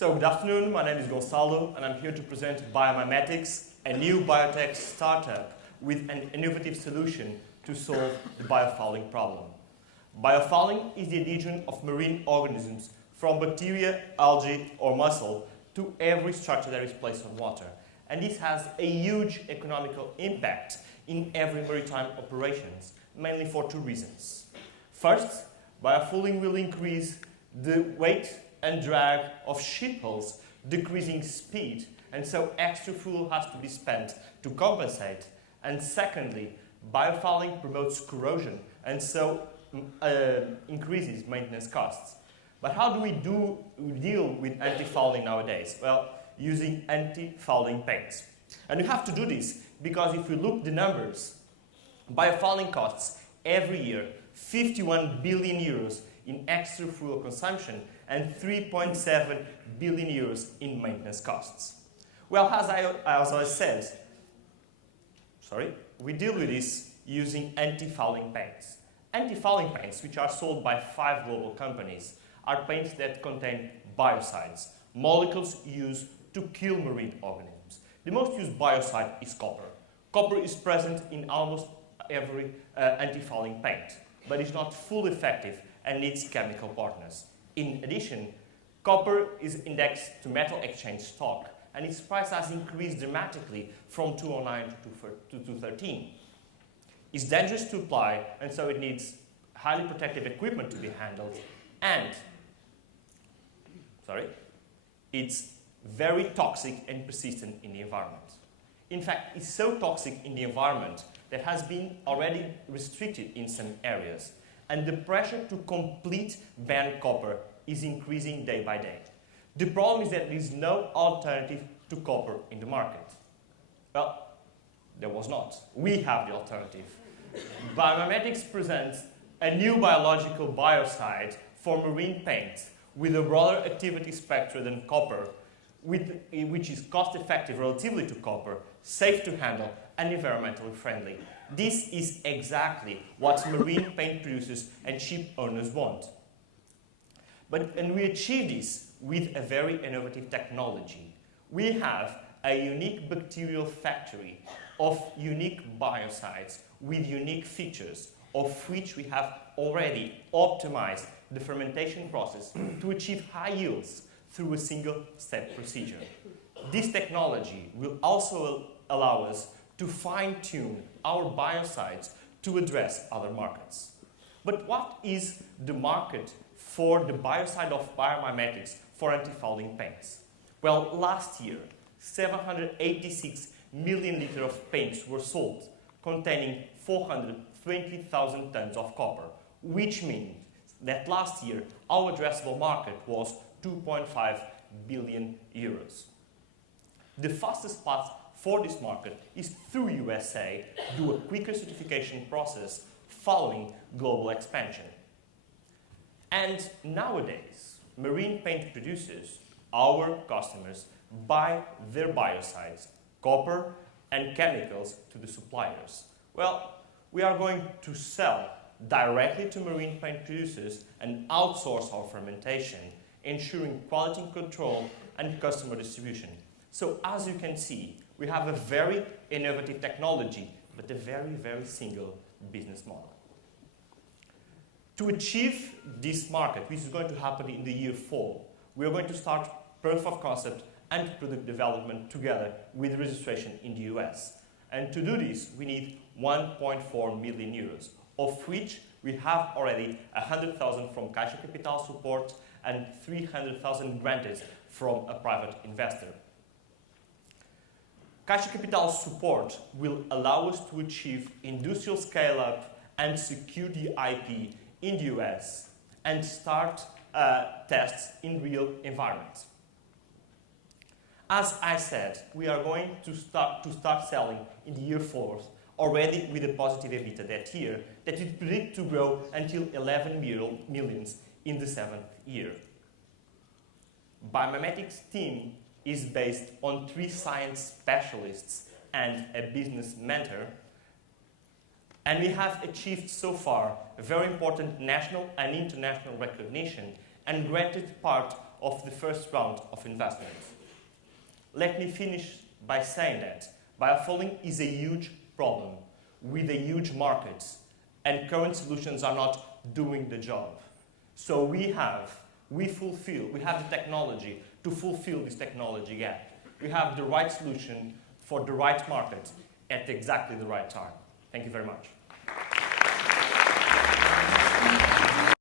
So good afternoon, my name is Gonçalo and I'm here to present BioMimetx, a new biotech startup with an innovative solution to solve the biofouling problem. Biofouling is the adhesion of marine organisms from bacteria, algae or mussel to every structure that is placed on water. And this has a huge economical impact in every maritime operations, mainly for two reasons. First, biofouling will increase the weight and drag of ship hulls, decreasing speed, and so extra fuel has to be spent to compensate. And secondly, biofouling promotes corrosion and so increases maintenance costs. But how do we deal with anti-fouling nowadays? Well, using anti-fouling paints. And you have to do this because if you look at the numbers, biofouling costs every year 51 billion euros in extra fuel consumption and 3.7 billion euros in maintenance costs. Well, as I said, we deal with this using anti-fouling paints. Anti-fouling paints, which are sold by 5 global companies, are paints that contain biocides, molecules used to kill marine organisms. The most used biocide is copper. Copper is present in almost every anti-fouling paint, but it's not fully effective and needs chemical partners. In addition, copper is indexed to metal exchange stock, and its price has increased dramatically from 209 to 213. It's dangerous to apply, and so it needs highly protective equipment to be handled, and it's very toxic and persistent in the environment. In fact, it's so toxic in the environment that has been already restricted in some areas, and the pressure to complete ban copper is increasing day by day. The problem is that there is no alternative to copper in the market. Well, there was not. We have the alternative. BioMimetx presents a new biological biocide for marine paint with a broader activity spectrum than copper, which is cost-effective relatively to copper, safe to handle, and environmentally friendly. This is exactly what marine paint producers and ship owners want. And we achieve this with a very innovative technology. We have a unique bacterial factory of unique biocides with unique features, of which we have already optimized the fermentation process to achieve high yields through a single-step procedure. This technology will also allow us to fine-tune our biocides to address other markets. But what is the market for the biocide of BioMimetx for anti-fouling paints? Well, last year, 786 million liters of paints were sold, containing 420,000 tons of copper, which means that last year our addressable market was 2.5 billion euros. The fastest path for this market is through USA, do a quicker certification process following global expansion. And nowadays, marine paint producers, our customers, buy their biocides, copper and chemicals to the suppliers. Well, we are going to sell directly to marine paint producers and outsource our fermentation, ensuring quality control and customer distribution. So as you can see, we have a very innovative technology, but a very, very single business model. To achieve this market, which is going to happen in the year 4, we are going to start proof of concept and product development together with registration in the US. And to do this, we need 1.4 million euros, of which we have already 100,000 from Caixa Capital support and 300,000 granted from a private investor. Caixa Capital support will allow us to achieve industrial scale-up and secure the IP in the US and start tests in real environments. As I said, we are going to start selling in the year 4 already with a positive EBITDA that year that we predict to grow until 11 million in the 7th year. BioMimetx team is based on 3 science specialists and a business mentor, and we have achieved so far a very important national and international recognition and granted part of the first round of investment. Let me finish by saying that biofouling is a huge problem with a huge market, and current solutions are not doing the job. So we have the technology to fulfill this technology gap. We have the right solution for the right market at exactly the right time. Thank you very much.